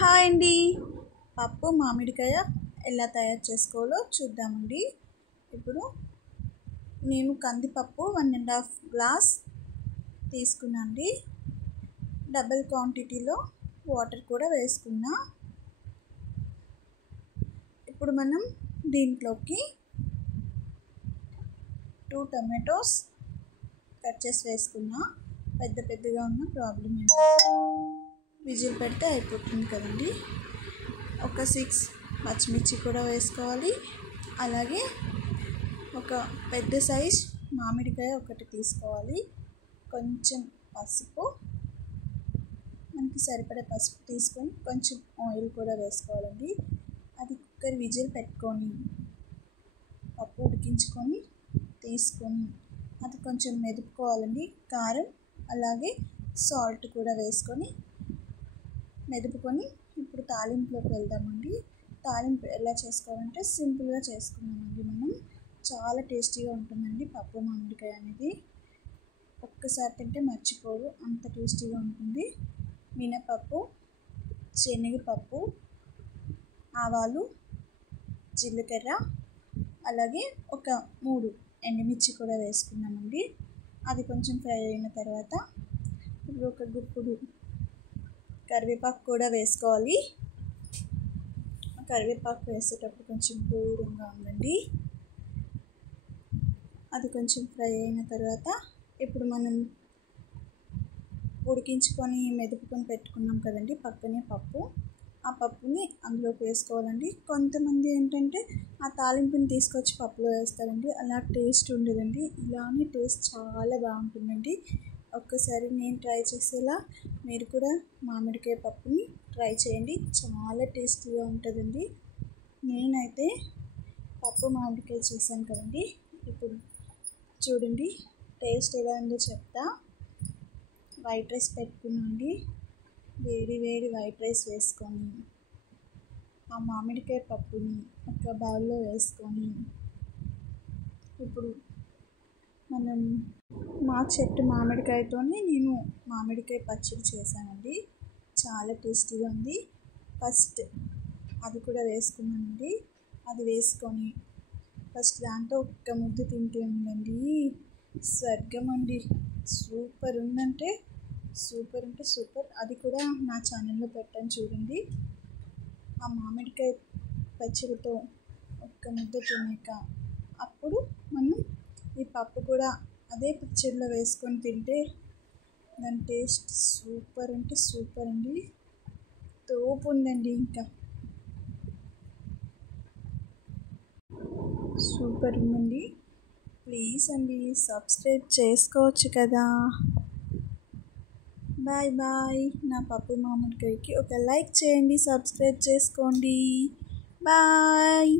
Hi అండి. పప్పు మామిడికాయ ఎలా తయారు చేసుకోవాలో చూద్దామండి. ఇప్పుడు నేను కందిపప్పు 1.5 గ్లాస్ తీసుకున్నాండి. డబుల్ క్వాంటిటీలో వాటర్ కూడా వేసుకున్నా. ఇప్పుడు మనం దీంట్లోకి 2 టమాటోస్ కట్ చేసి వేసుకున్నా. పెద్దగా ఉన్న ప్రాబ్లం ఏంటి, విజిల్ పెడితే అయిపోతుంది కదండి. ఒక 6 పచ్చిమిర్చి కూడా వేసుకోవాలి. అలాగే ఒక పెద్ద సైజ్ మామిడికాయ ఒకటి తీసుకోవాలి. కొంచెం పసుపు, మనకి సరిపడే పసుపు తీసుకొని కొంచెం ఆయిల్ కూడా వేసుకోవాలండి. అది కుక్కర్ విజిల్ పెట్టుకొని పప్పు ఉడికించుకొని తీసుకొని అది కొంచెం మెదుపుకోవాలండి. కారం అలాగే సాల్ట్ కూడా వేసుకొని మెదుపుకొని ఇప్పుడు తాలింపులోకి వెళ్దామండి. తాలింపు ఎలా చేసుకోవాలంటే సింపుల్గా చేసుకున్నామండి. మనం చాలా టేస్టీగా ఉంటుందండి పప్పు మామిడికాయ అనేది. ఒక్కసారి తింటే మర్చిపోరు, అంత టేస్టీగా ఉంటుంది. మినపప్పు, శనగపప్పు, ఆవాలు, జీలకర్ర, అలాగే ఒక 3 ఎండుమిర్చి కూడా వేసుకున్నామండి. అది కొంచెం ఫ్రై అయిన తర్వాత ఇప్పుడు ఒక గుప్పుడు కరివేపాకు కూడా వేసుకోవాలి. కరివేపాకు వేసేటప్పుడు కొంచెం దూరంగా ఉండండి. అది కొంచెం ఫ్రై అయిన తర్వాత ఇప్పుడు మనం ఉడికించుకొని మెదుపుకొని పెట్టుకున్నాం కదండి పక్కనే పప్పు, ఆ పప్పుని అందులోకి వేసుకోవాలండి. కొంతమంది ఏంటంటే ఆ తాలింపుని తీసుకొచ్చి పప్పులో వేస్తారండి. అలా టేస్ట్ ఉండదండి. ఇలానే టేస్ట్ చాలా బాగుంటుందండి. ఒక్కసారి నేను ట్రై చేసేలా మీరు కూడా మామిడికాయ పప్పుని ట్రై చేయండి. చాలా టేస్టీగా ఉంటుందండి. నేనైతే పప్పు మామిడికాయ చేశాను కదండి. ఇప్పుడు చూడండి టేస్ట్ ఎలా ఉందో చెప్తా. వైట్ రైస్ పెట్టుకున్నాండి. వేడి వైట్ రైస్ వేసుకొని ఆ మామిడికాయ పప్పుని ఒక బౌల్లో వేసుకొని ఇప్పుడు మనం మా చెట్టు మామిడికాయతోనే నేను మామిడికాయ పచ్చడి చేశానండి. చాలా టేస్టీగా ఉంది. ఫస్ట్ అది కూడా వేసుకున్నానండి. అది వేసుకొని ఫస్ట్ దాంతో ఒక్క ముద్ద తింటే ఉందండి స్వర్గం అండి. సూపర్ ఉందంటే సూపర్ అంటే సూపర్. అది కూడా నా ఛానల్లో పెట్టాను చూడండి. ఆ మామిడికాయ పచ్చడితో ఒక్క ముద్ద తినాక అప్పుడు మనం ఈ పప్పు కూడా అదే పచ్చడిలో వేసుకొని తింటే దాని టేస్ట్ సూపర్ అంటే సూపర్ అండి. తోపు ఉందండి. ఇంకా సూపర్ ఉందండి. ప్లీజ్ అండి సబ్స్క్రైబ్ చేసుకోవచ్చు కదా. బాయ్. నా పప్పు మామిడికాయకి ఒక లైక్ చేయండి, సబ్స్క్రైబ్ చేసుకోండి. బాయ్.